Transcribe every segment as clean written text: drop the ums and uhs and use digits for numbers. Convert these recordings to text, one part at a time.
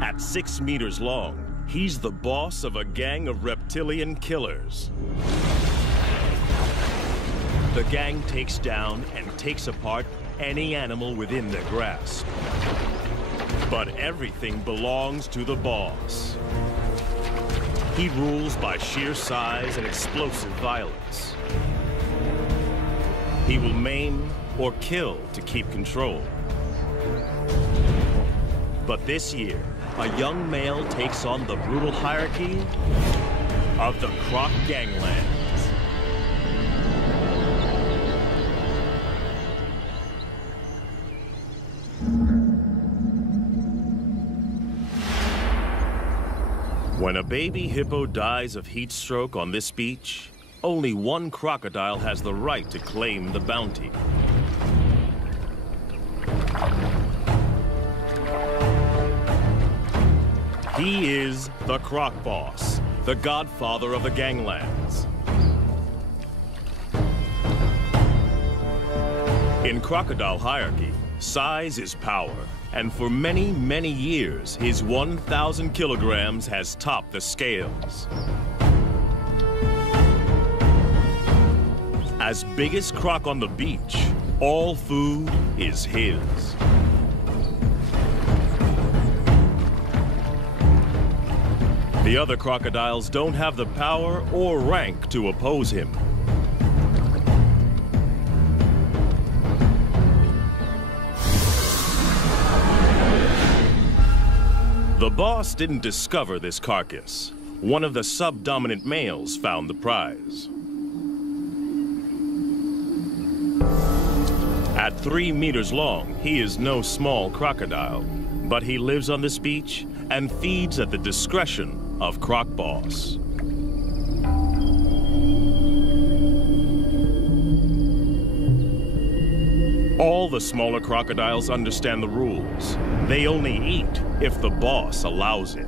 At 6 meters long, he's the boss of a gang of reptilian killers. The gang takes down and takes apart any animal within their grasp. But everything belongs to the boss. He rules by sheer size and explosive violence. He will maim or kill to keep control. But this year, a young male takes on the brutal hierarchy of the Croc Ganglands. When a baby hippo dies of heat stroke on this beach, only one crocodile has the right to claim the bounty. He is the Croc Boss, the godfather of the ganglands. In crocodile hierarchy, size is power. And for many, many years, his 1,000 kilograms has topped the scales. As biggest croc on the beach, all food is his. The other crocodiles don't have the power or rank to oppose him. The boss didn't discover this carcass. One of the subdominant males found the prize. At 3 meters long, he is no small crocodile, but he lives on this beach and feeds at the discretion of Croc Boss. All the smaller crocodiles understand the rules. They only eat if the boss allows it.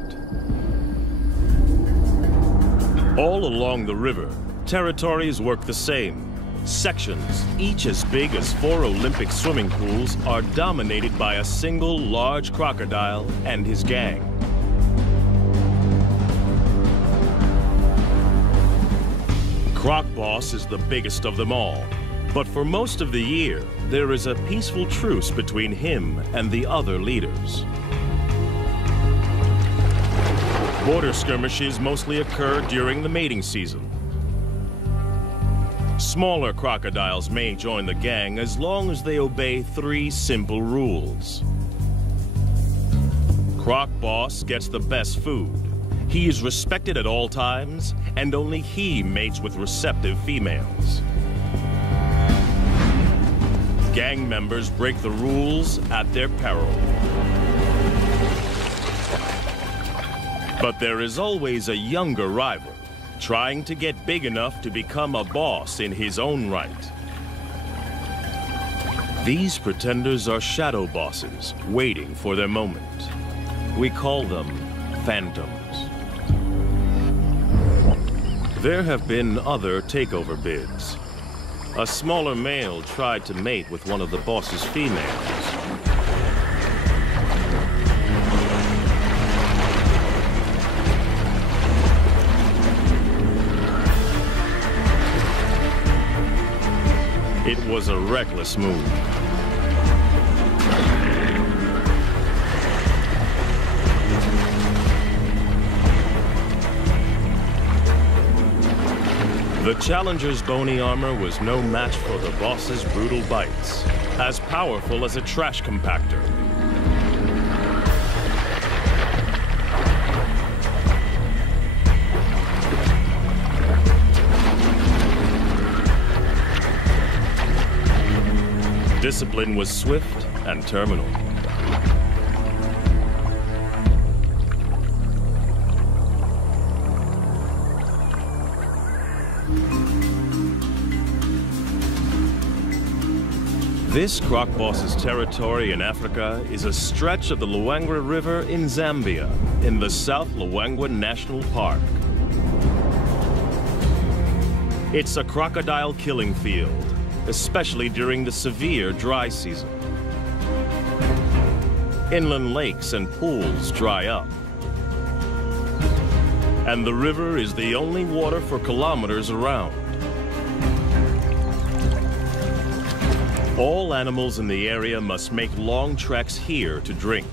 All along the river, territories work the same. Sections, each as big as 4 Olympic swimming pools, are dominated by a single large crocodile and his gang. Croc Boss is the biggest of them all. But for most of the year, there is a peaceful truce between him and the other leaders. Border skirmishes mostly occur during the mating season. Smaller crocodiles may join the gang as long as they obey 3 simple rules. Croc Boss gets the best food. He is respected at all times, and only he mates with receptive females. Gang members break the rules at their peril. But there is always a younger rival, trying to get big enough to become a boss in his own right. These pretenders are shadow bosses, waiting for their moment. We call them phantoms. There have been other takeover bids. A smaller male tried to mate with one of the boss's females. It was a reckless move. The challenger's bony armor was no match for the boss's brutal bites, as powerful as a trash compactor. Discipline was swift and terminal. This Croc Boss's territory in Africa is a stretch of the Luangwa River in Zambia, in the South Luangwa National Park. It's a crocodile killing field, especially during the severe dry season. Inland lakes and pools dry up. And the river is the only water for kilometers around. All animals in the area must make long treks here to drink.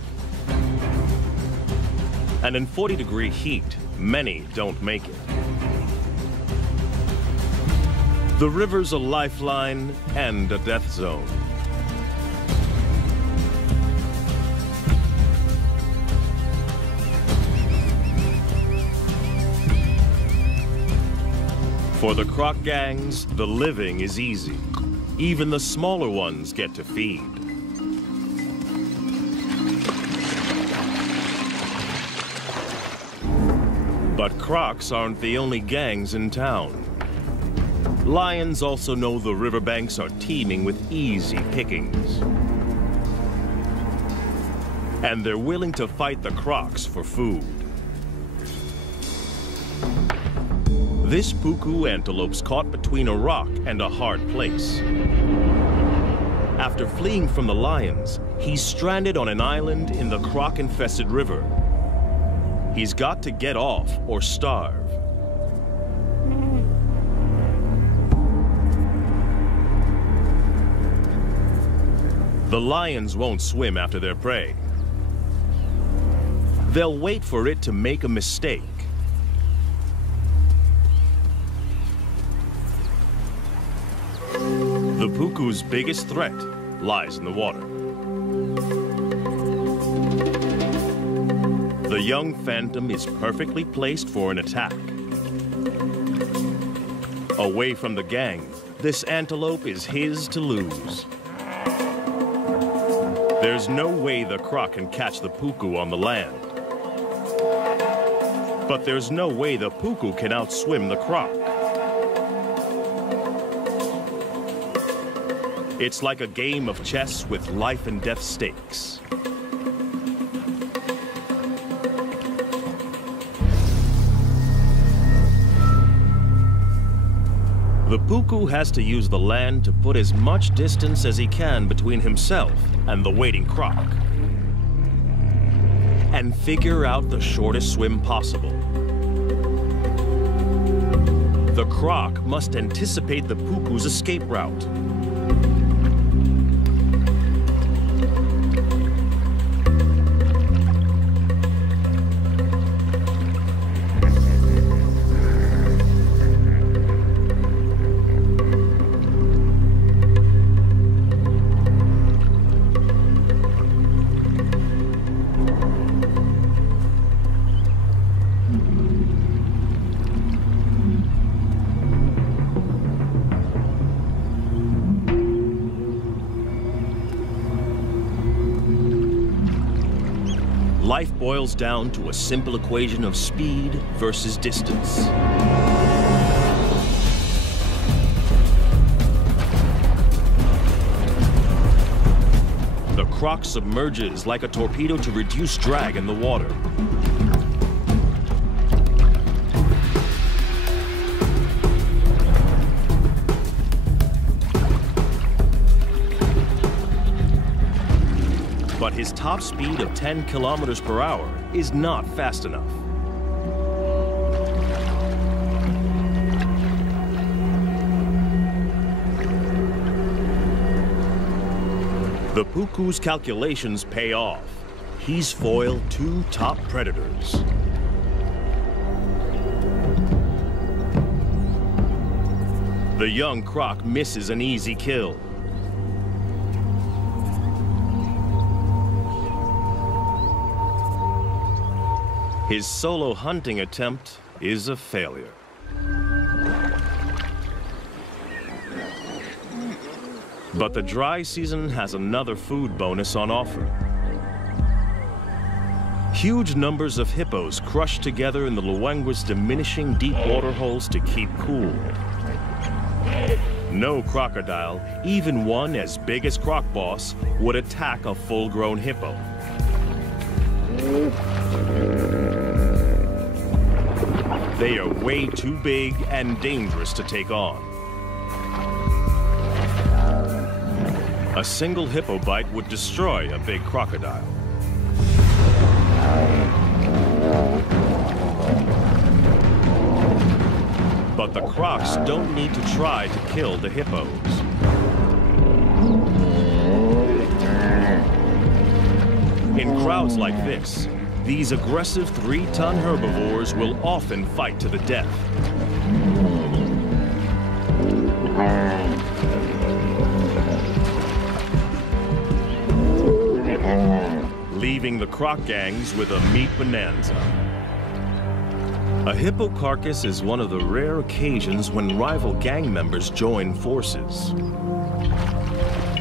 And in 40-degree heat, many don't make it. The river's a lifeline and a death zone. For the croc gangs, the living is easy. Even the smaller ones get to feed. But crocs aren't the only gangs in town. Lions also know the riverbanks are teeming with easy pickings. And they're willing to fight the crocs for food. This puku antelope's caught between a rock and a hard place. After fleeing from the lions, he's stranded on an island in the croc-infested river. He's got to get off or starve. The lions won't swim after their prey. They'll wait for it to make a mistake. The puku's biggest threat lies in the water. The young phantom is perfectly placed for an attack. Away from the gang, this antelope is his to lose. There's no way the croc can catch the puku on the land. But there's no way the puku can outswim the croc. It's like a game of chess with life and death stakes. The puku has to use the land to put as much distance as he can between himself and the waiting croc, and figure out the shortest swim possible. The croc must anticipate the puku's escape route. Life boils down to a simple equation of speed versus distance. The croc submerges like a torpedo to reduce drag in the water. But his top speed of 10 kilometers per hour is not fast enough. The puku's calculations pay off. He's foiled two top predators. The young croc misses an easy kill. His solo hunting attempt is a failure. But the dry season has another food bonus on offer. Huge numbers of hippos crush together in the Luangwa's diminishing deep water holes to keep cool. No crocodile, even one as big as Croc Boss, would attack a full-grown hippo. They are way too big and dangerous to take on. A single hippo bite would destroy a big crocodile. But the crocs don't need to try to kill the hippos. In crowds like this, these aggressive 3-ton herbivores will often fight to the death. Leaving the croc gangs with a meat bonanza. A hippo carcass is one of the rare occasions when rival gang members join forces.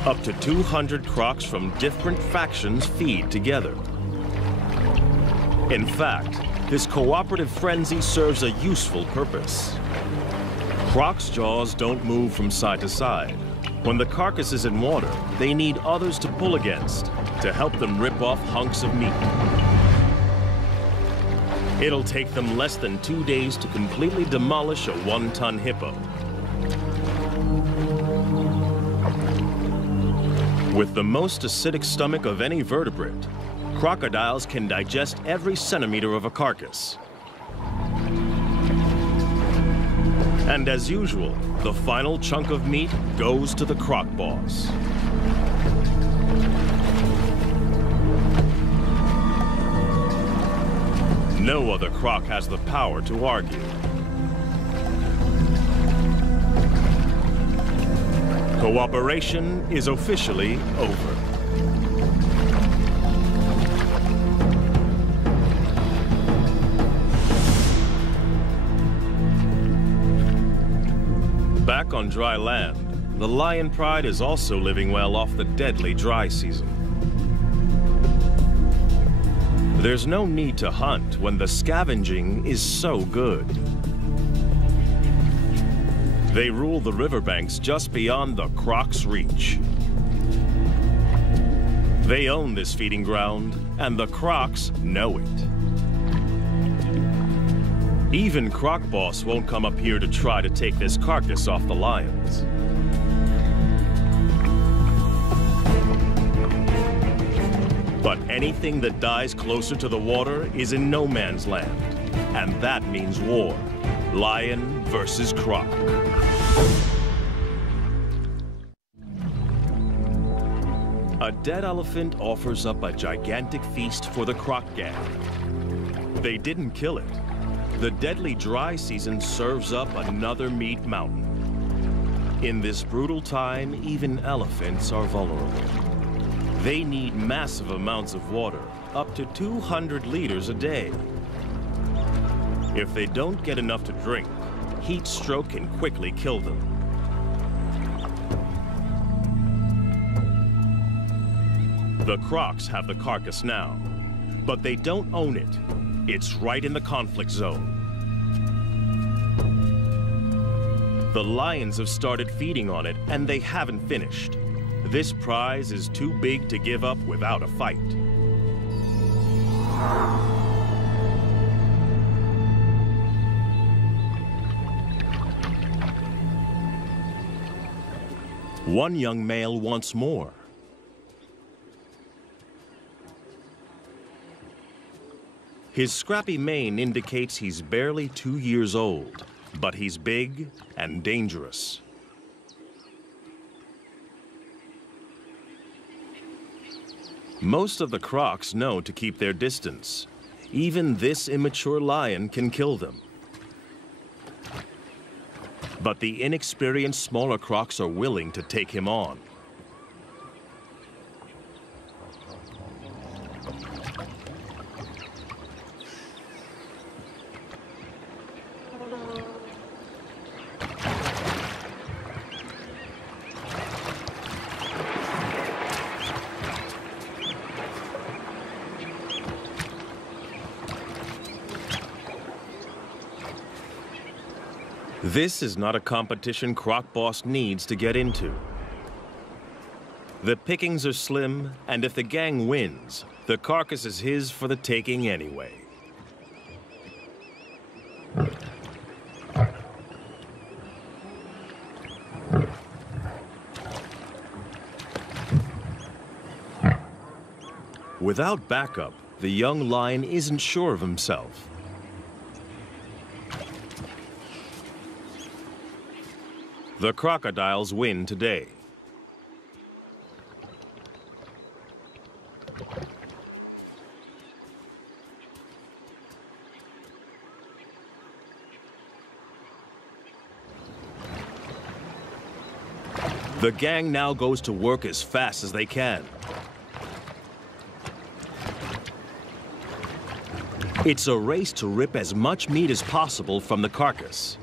Up to 200 crocs from different factions feed together. In fact, this cooperative frenzy serves a useful purpose. Crocs' jaws don't move from side to side. When the carcass is in water, they need others to pull against to help them rip off hunks of meat. It'll take them less than 2 days to completely demolish a 1-ton hippo. With the most acidic stomach of any vertebrate, crocodiles can digest every centimeter of a carcass. And as usual, the final chunk of meat goes to the croc boss. No other croc has the power to argue. Cooperation is officially over. Back on dry land, the lion pride is also living well off the deadly dry season. There's no need to hunt when the scavenging is so good. They rule the riverbanks just beyond the croc's reach. They own this feeding ground, and the crocs know it. Even Croc Boss won't come up here to try to take this carcass off the lions. But anything that dies closer to the water is in no man's land, and that means war. Lion versus croc. A dead elephant offers up a gigantic feast for the croc gang. They didn't kill it. The deadly dry season serves up another meat mountain. In this brutal time, even elephants are vulnerable. They need massive amounts of water, up to 200 liters a day. If they don't get enough to drink, heat stroke can quickly kill them. The crocs have the carcass now, but they don't own it. It's right in the conflict zone. The lions have started feeding on it, and they haven't finished. This prize is too big to give up without a fight. One young male wants more. His scrappy mane indicates he's barely 2 years old, but he's big and dangerous. Most of the crocs know to keep their distance. Even this immature lion can kill them. But the inexperienced smaller crocs are willing to take him on. This is not a competition Croc Boss needs to get into. The pickings are slim, and if the gang wins, the carcass is his for the taking anyway. Without backup, the young lion isn't sure of himself. The crocodiles win today. The gang now goes to work as fast as they can. It's a race to rip as much meat as possible from the carcass.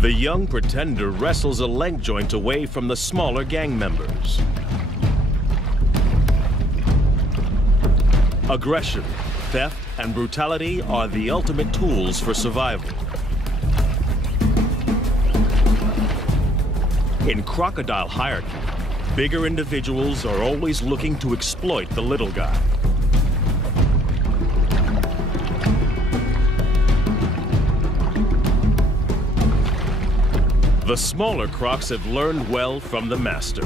The young pretender wrestles a leg joint away from the smaller gang members. Aggression, theft, and brutality are the ultimate tools for survival. In crocodile hierarchy, bigger individuals are always looking to exploit the little guy. The smaller crocs have learned well from the master.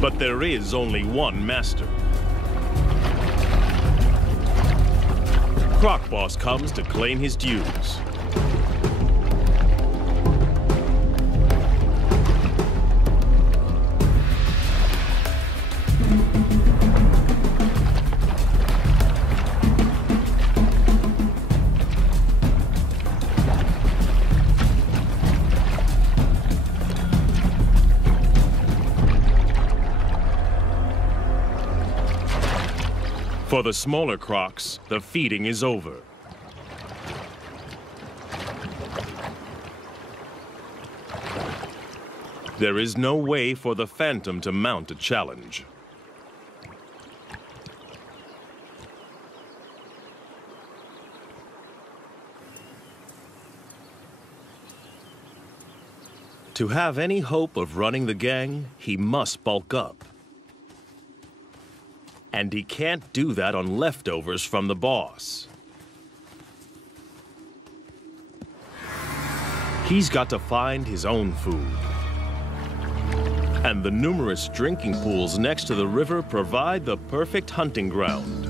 But there is only one master. Croc Boss comes to claim his dues. For the smaller crocs, the feeding is over. There is no way for the Phantom to mount a challenge. To have any hope of running the gang, he must bulk up. And he can't do that on leftovers from the boss. He's got to find his own food. And the numerous drinking pools next to the river provide the perfect hunting ground.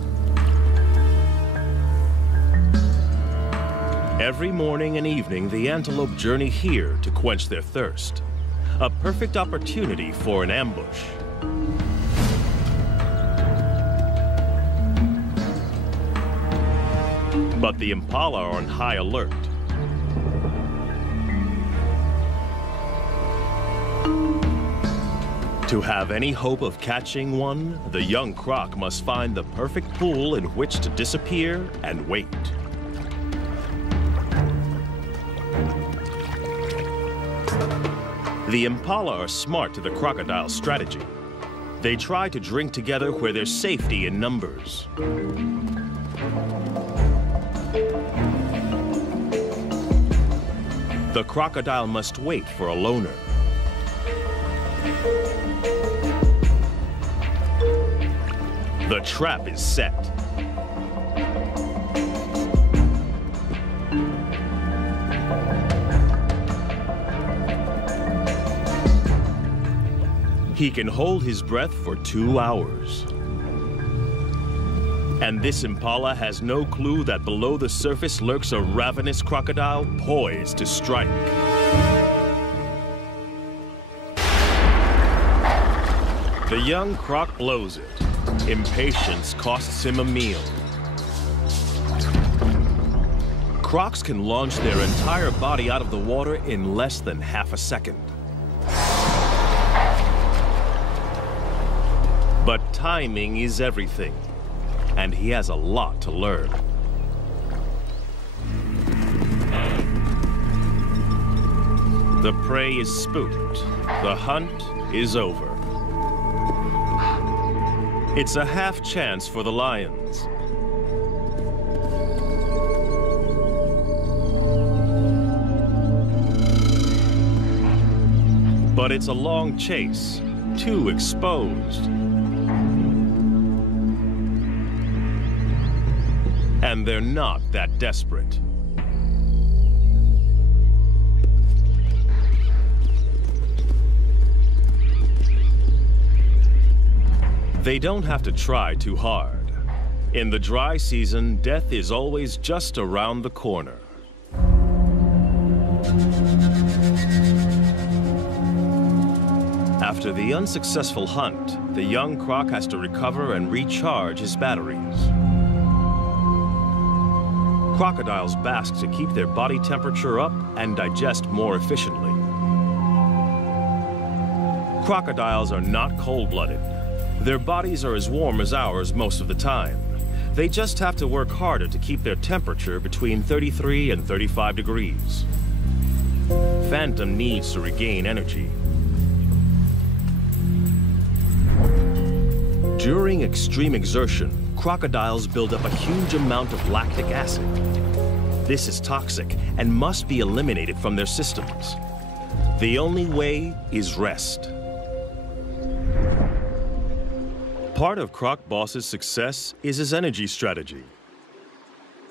Every morning and evening, the antelope journey here to quench their thirst. A perfect opportunity for an ambush. But the impala are on high alert. To have any hope of catching one, the young croc must find the perfect pool in which to disappear and wait. The impala are smart to the crocodile's strategy. They try to drink together where there's safety in numbers. The crocodile must wait for a loner. The trap is set. He can hold his breath for 2 hours. And this impala has no clue that below the surface lurks a ravenous crocodile poised to strike. The young croc blows it. Impatience costs him a meal. Crocs can launch their entire body out of the water in less than half a second. But timing is everything. And he has a lot to learn. The prey is spooked. The hunt is over. It's a half chance for the lions. But it's a long chase, too exposed. And they're not that desperate. They don't have to try too hard. In the dry season, death is always just around the corner. After the unsuccessful hunt, the young croc has to recover and recharge his batteries. Crocodiles bask to keep their body temperature up and digest more efficiently. Crocodiles are not cold-blooded. Their bodies are as warm as ours most of the time. They just have to work harder to keep their temperature between 33 and 35 degrees. Phantom needs to regain energy. During extreme exertion, crocodiles build up a huge amount of lactic acid. This is toxic and must be eliminated from their systems. The only way is rest. Part of Croc Boss's success is his energy strategy.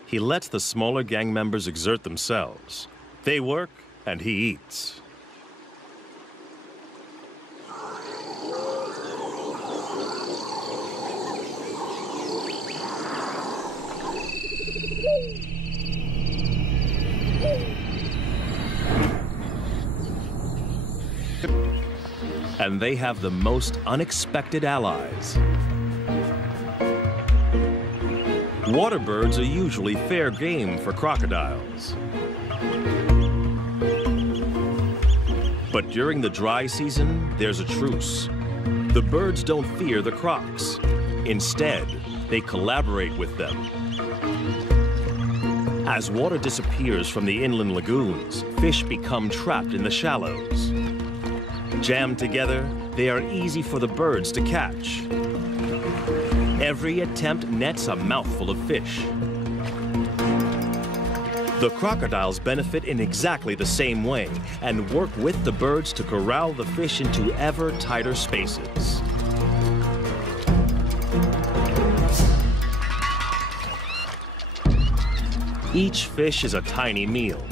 He lets the smaller gang members exert themselves. They work and he eats. And they have the most unexpected allies. Water birds are usually fair game for crocodiles. But during the dry season, there's a truce. The birds don't fear the crocs. Instead, they collaborate with them. As water disappears from the inland lagoons, fish become trapped in the shallows. Jammed together, they are easy for the birds to catch. Every attempt nets a mouthful of fish. The crocodiles benefit in exactly the same way and work with the birds to corral the fish into ever tighter spaces. Each fish is a tiny meal,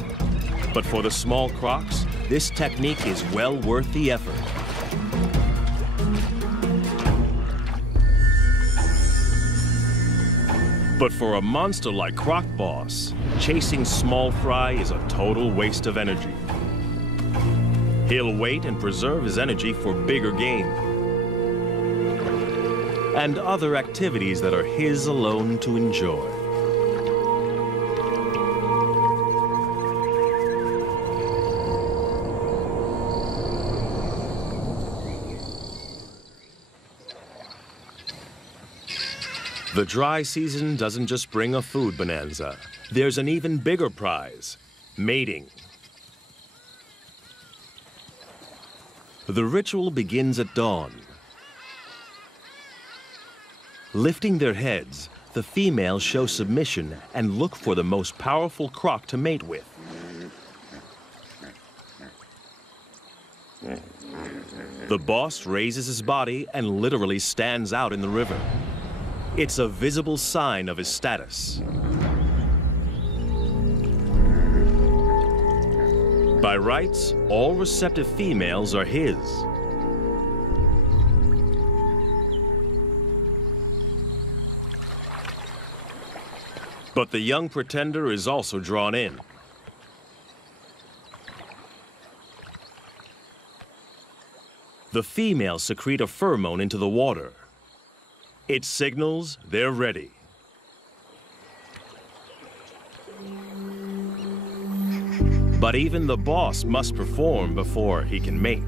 but for the small crocs, this technique is well worth the effort. But for a monster like Croc Boss, chasing small fry is a total waste of energy. He'll wait and preserve his energy for bigger game and other activities that are his alone to enjoy. The dry season doesn't just bring a food bonanza. There's an even bigger prize, mating. The ritual begins at dawn. Lifting their heads, the females show submission and look for the most powerful croc to mate with. The boss raises his body and literally stands out in the river. It's a visible sign of his status. By rights, all receptive females are his. But the young pretender is also drawn in. The females secrete a pheromone into the water. It signals they're ready. But even the boss must perform before he can mate.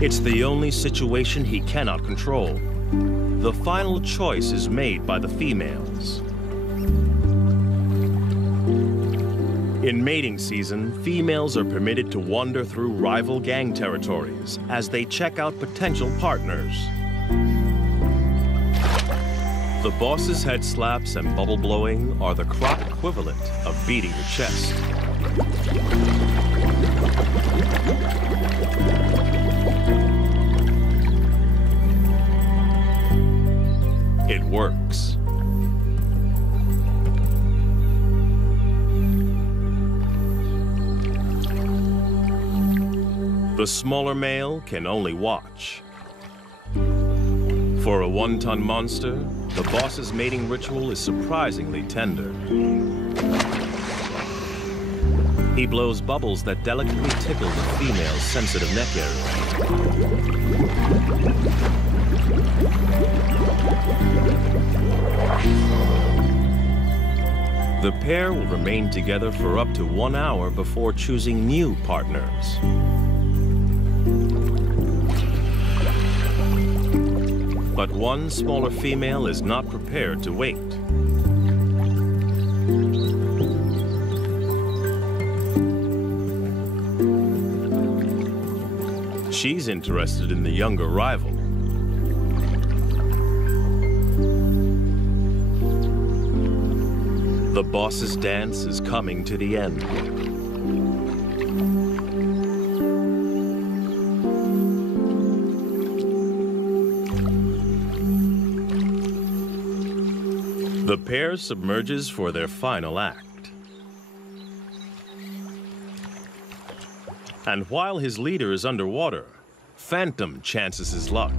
It's the only situation he cannot control. The final choice is made by the females. In mating season, females are permitted to wander through rival gang territories as they check out potential partners. The boss's head slaps and bubble blowing are the croc equivalent of beating your chest. It works. The smaller male can only watch. For a one-ton monster, the boss's mating ritual is surprisingly tender. He blows bubbles that delicately tickle the female's sensitive neck area. The pair will remain together for up to 1 hour before choosing new partners. But one smaller female is not prepared to wait. She's interested in the younger rival. The boss's dance is coming to the end. The pair submerges for their final act. And while his leader is underwater, Phantom chances his luck.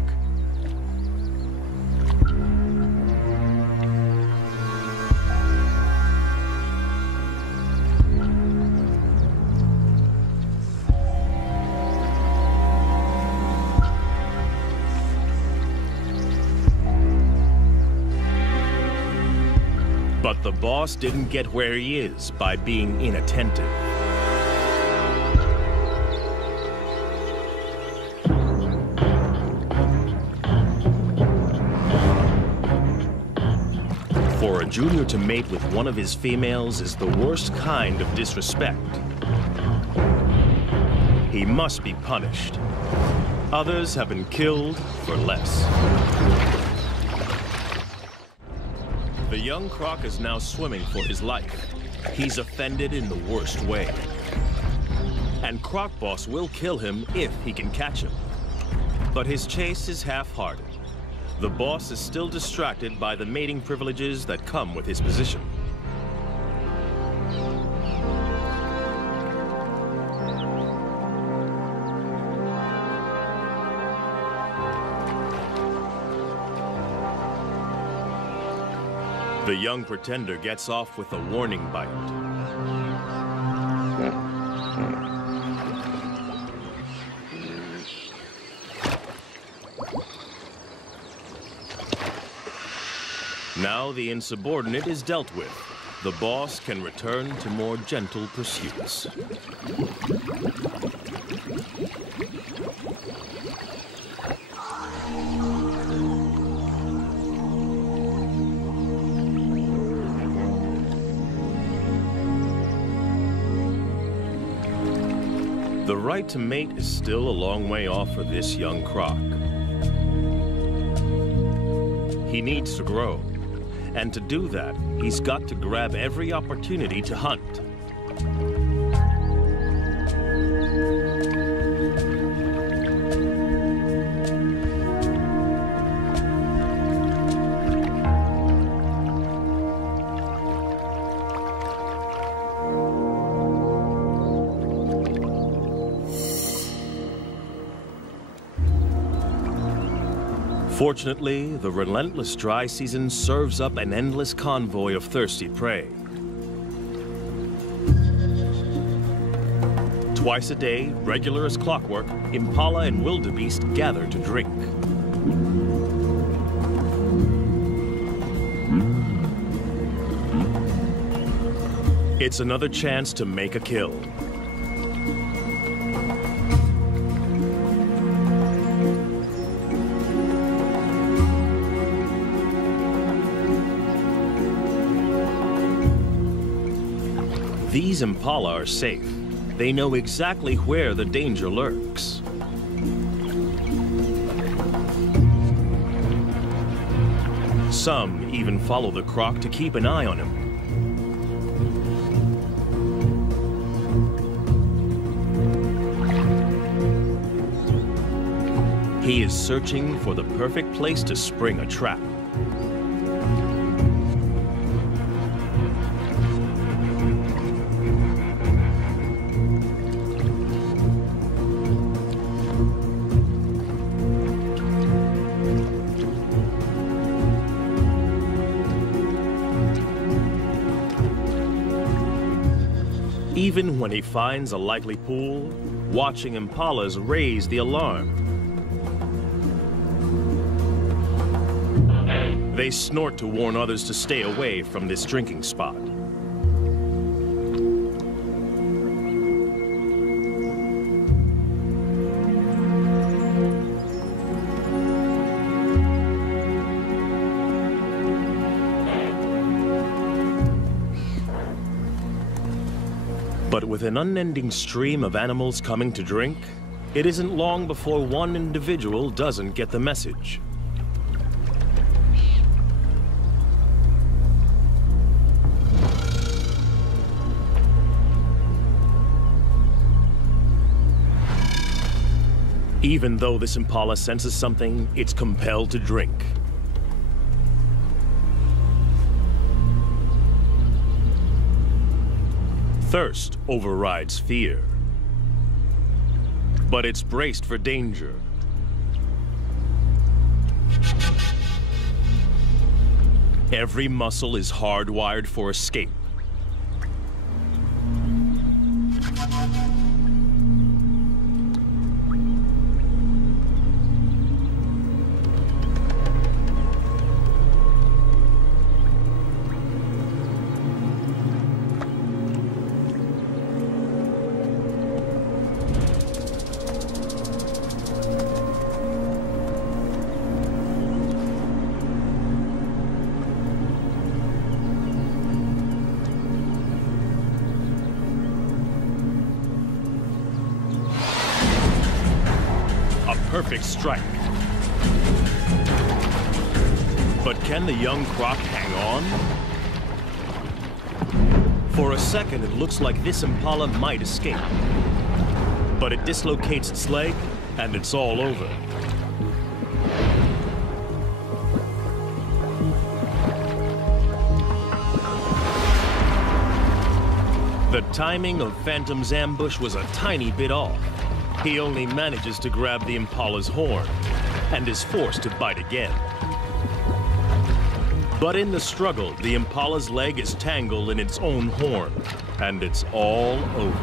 But the boss didn't get where he is by being inattentive. For a junior to mate with one of his females is the worst kind of disrespect. He must be punished. Others have been killed for less. The young croc is now swimming for his life. He's offended in the worst way. And Croc Boss will kill him if he can catch him. But his chase is half-hearted. The boss is still distracted by the mating privileges that come with his position. The young pretender gets off with a warning bite. Now the insubordinate is dealt with. The boss can return to more gentle pursuits. The right to mate is still a long way off for this young croc. He needs to grow. And to do that, he's got to grab every opportunity to hunt. Fortunately, the relentless dry season serves up an endless convoy of thirsty prey. Twice a day, regular as clockwork, impala and wildebeest gather to drink. It's another chance to make a kill. These impala are safe. They know exactly where the danger lurks. Some even follow the croc to keep an eye on him. He is searching for the perfect place to spring a trap. Even when he finds a likely pool, watching impalas raise the alarm. They snort to warn others to stay away from this drinking spot. But with an unending stream of animals coming to drink, it isn't long before one individual doesn't get the message. Even though this impala senses something, it's compelled to drink. Thirst overrides fear. But it's braced for danger. Every muscle is hardwired for escape. Perfect strike. But can the young croc hang on? For a second, it looks like this impala might escape. But it dislocates its leg, and it's all over. The timing of Phantom's ambush was a tiny bit off. He only manages to grab the impala's horn and is forced to bite again. But in the struggle, the impala's leg is tangled in its own horn, and it's all over.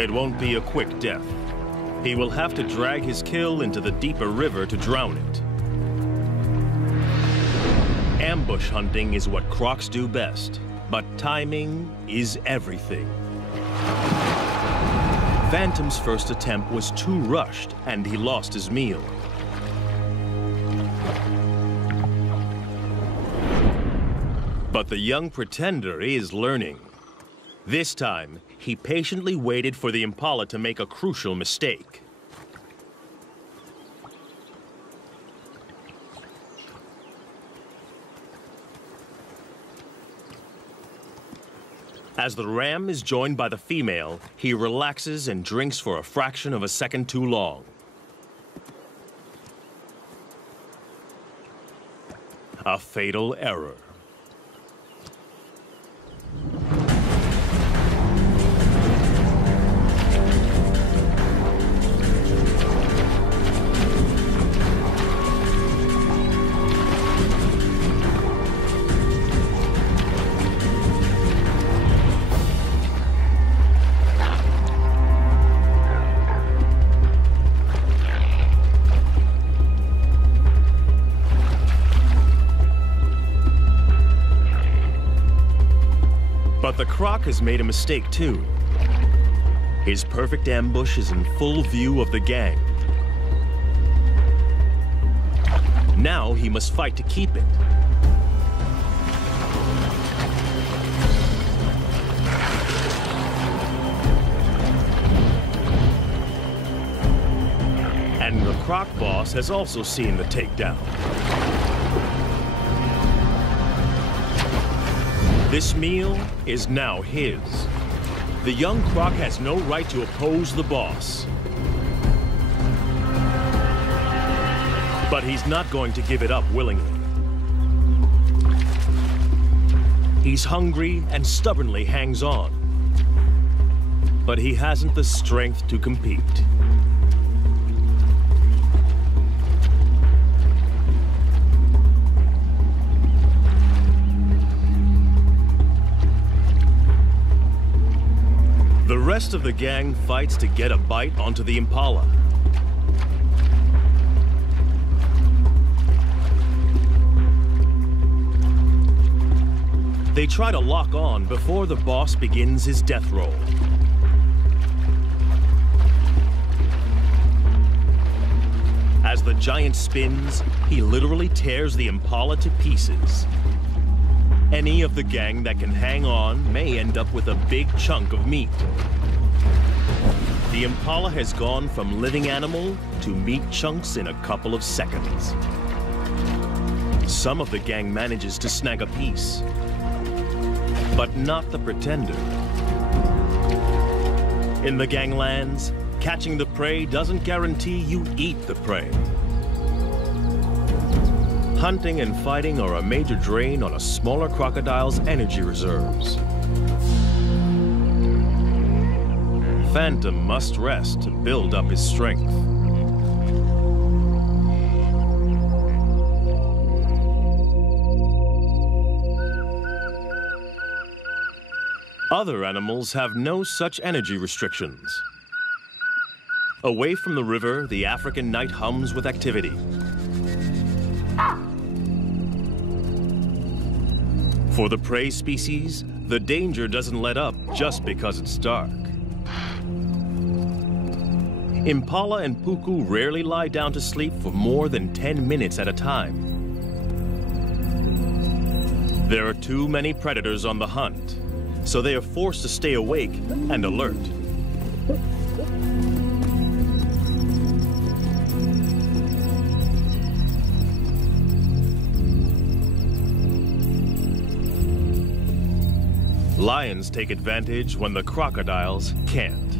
It won't be a quick death. He will have to drag his kill into the deeper river to drown it. Ambush hunting is what crocs do best. But timing is everything. Phantom's first attempt was too rushed, and he lost his meal. But the young pretender is learning. This time, he patiently waited for the impala to make a crucial mistake. As the ram is joined by the female, he relaxes and drinks for a fraction of a second too long. A fatal error. But the croc has made a mistake too. His perfect ambush is in full view of the gang. Now he must fight to keep it. And the croc boss has also seen the takedown. This meal is now his. The young croc has no right to oppose the boss. But he's not going to give it up willingly. He's hungry and stubbornly hangs on. But he hasn't the strength to compete. rest of the gang fights to get a bite onto the impala. They try to lock on before the boss begins his death roll. As the giant spins, he literally tears the impala to pieces. Any of the gang that can hang on may end up with a big chunk of meat. The impala has gone from living animal to meat chunks in a couple of seconds. Some of the gang manages to snag a piece, but not the pretender. In the ganglands, catching the prey doesn't guarantee you eat the prey. Hunting and fighting are a major drain on a smaller crocodile's energy reserves. Phantom must rest to build up his strength. Other animals have no such energy restrictions. Away from the river, the African night hums with activity. For the prey species, the danger doesn't let up just because it's dark. Impala and puku rarely lie down to sleep for more than 10 minutes at a time. There are too many predators on the hunt, so they are forced to stay awake and alert. Lions take advantage when the crocodiles can't.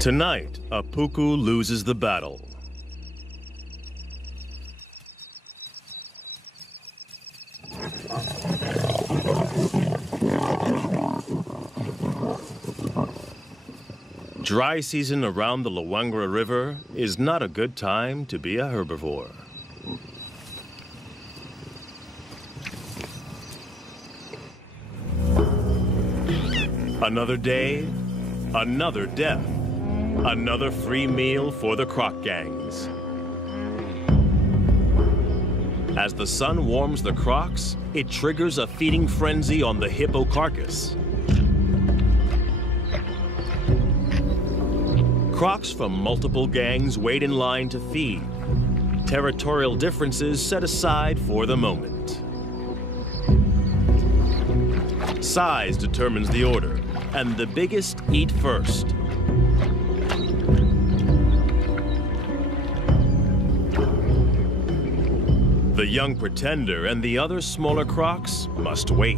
Tonight, a puku loses the battle. Dry season around the Luangwa River is not a good time to be a herbivore. Another day, another death. Another free meal for the croc gangs. As the sun warms the crocs, it triggers a feeding frenzy on the hippo carcass. Crocs from multiple gangs wait in line to feed. Territorial differences set aside for the moment. Size determines the order, and the biggest eat first. The young pretender and the other smaller crocs must wait.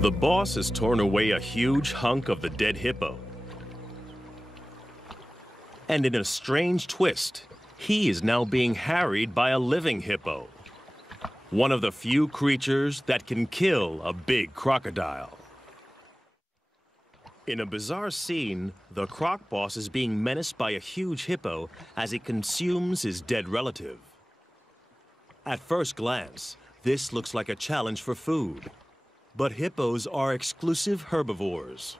The boss has torn away a huge hunk of the dead hippo. And in a strange twist, he is now being harried by a living hippo. One of the few creatures that can kill a big crocodile. In a bizarre scene, the croc boss is being menaced by a huge hippo as it consumes his dead relative. At first glance, this looks like a challenge for food. But hippos are exclusive herbivores.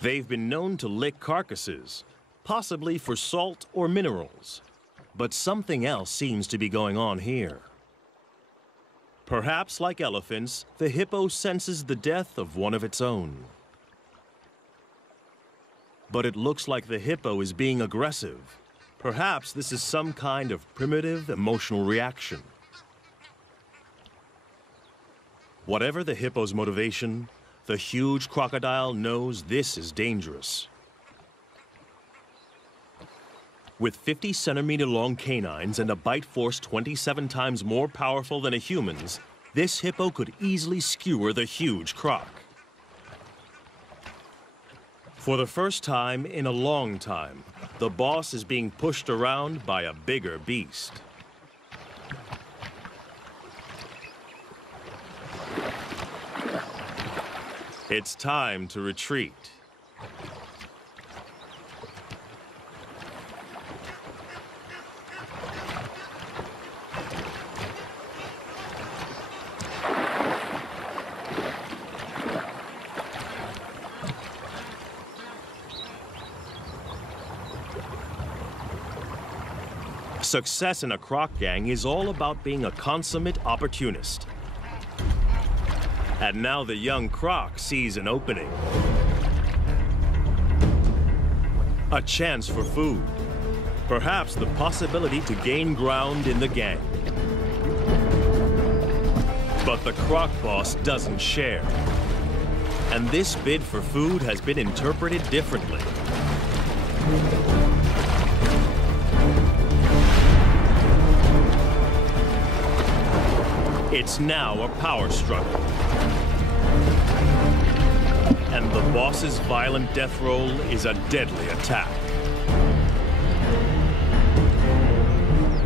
They've been known to lick carcasses, possibly for salt or minerals. But something else seems to be going on here. Perhaps like elephants, the hippo senses the death of one of its own. But it looks like the hippo is being aggressive. Perhaps this is some kind of primitive emotional reaction. Whatever the hippo's motivation, the huge crocodile knows this is dangerous. With 50-centimeter-long canines and a bite force 27 times more powerful than a human's, this hippo could easily skewer the huge croc. For the first time in a long time, the boss is being pushed around by a bigger beast. It's time to retreat. Success in a croc gang is all about being a consummate opportunist. And now the young croc sees an opening. A chance for food. Perhaps the possibility to gain ground in the gang. But the croc boss doesn't share. And this bid for food has been interpreted differently. It's now a power struggle. And the boss's violent death roll is a deadly attack.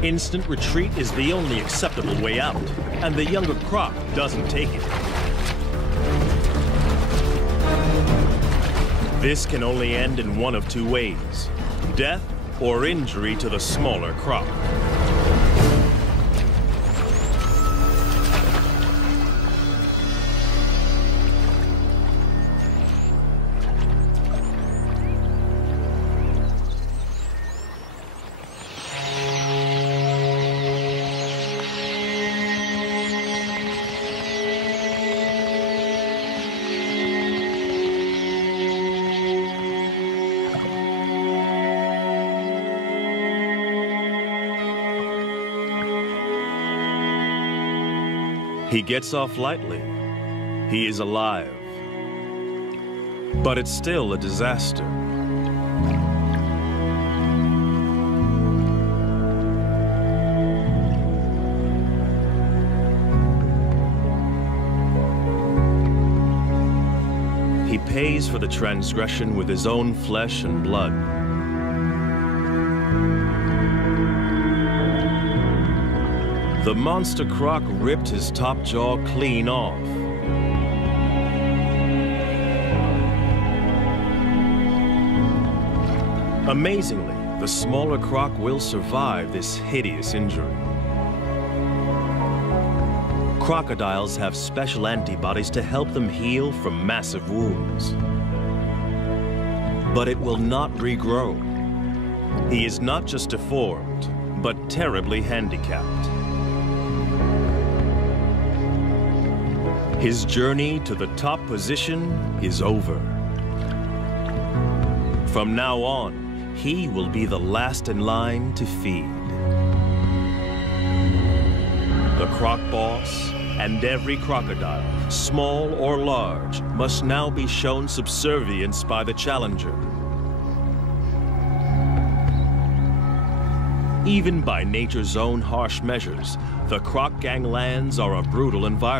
Instant retreat is the only acceptable way out, and the younger croc doesn't take it. This can only end in one of two ways: death or injury to the smaller croc. He gets off lightly. He is alive. But it's still a disaster. He pays for the transgression with his own flesh and blood. The monster croc ripped his top jaw clean off. Amazingly, the smaller croc will survive this hideous injury. Crocodiles have special antibodies to help them heal from massive wounds. But it will not regrow. He is not just deformed, but terribly handicapped. His journey to the top position is over. From now on, he will be the last in line to feed. The croc boss and every crocodile, small or large, must now be shown subservience by the challenger. Even by nature's own harsh measures, the croc ganglands are a brutal environment.